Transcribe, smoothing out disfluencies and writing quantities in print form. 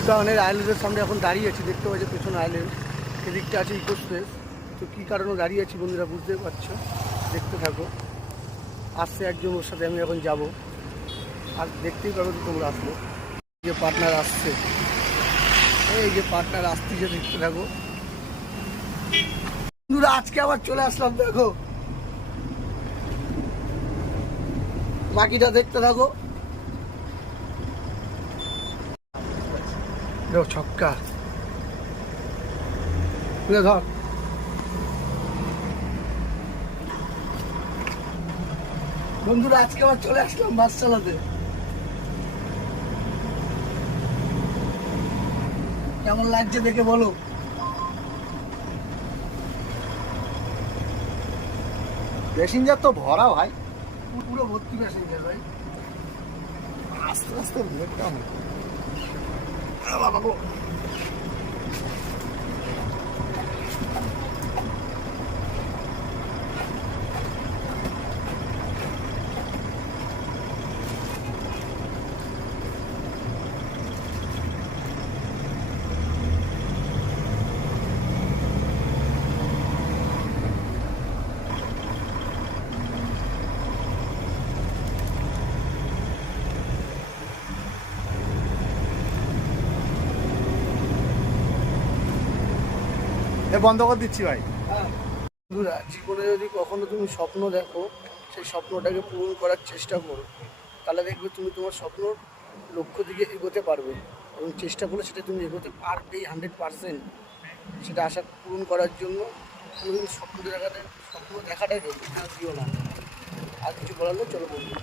New টাউনের আইল্যান্ডের সামনে এখন দাঁড়িয়ে আছি, দেখতে পাচ্ছি পেছনে আইল্যান্ড, এদিকটা আছে ইকো স্পেস। তো কী কারণে দাঁড়িয়ে আছি বন্ধুরা বুঝতে পারছো, দেখতে থাকো। আসছে একজন, ওর সাথে আমি এখন যাব, আর দেখতেই পারো তো তোমরা আসবো। যে পার্টনার আসছে, এই যে পার্টনার আসছে, যে দেখতে থাকো বন্ধুরা। আজকে আবার চলে আসলাম, দেখো বাকিটা দেখতে থাকো। দেখো ছক্কা, ধর বন্ধুরা। আজকে আবার চলে আসলাম বাস চালাতে। কেমন লাগছে দেখে বলো। প্যাসেঞ্জার তো ভরা ভাই, পুরো ভর্তি প্যাসেঞ্জার ভাই। আস্তে আস্তে ব্রেকডাউন। বাবা গো, বন্ধ করে দিচ্ছি ভাই। বন্ধুরা জীবনে যদি কখনো তুমি স্বপ্ন দেখো, সেই স্বপ্নটাকে পূরণ করার চেষ্টা করো, তাহলে দেখবে তুমি তোমার স্বপ্নর লক্ষ্য দিকে এগোতে পারবে, এবং চেষ্টা করলে সেটা তুমি এগোতে পারবেই 100%। সেটা আশা পূরণ করার জন্য তুমি স্বপ্ন দেখাটাই দিও না। আর কিছু বলার নেই, চলো বন্ধু।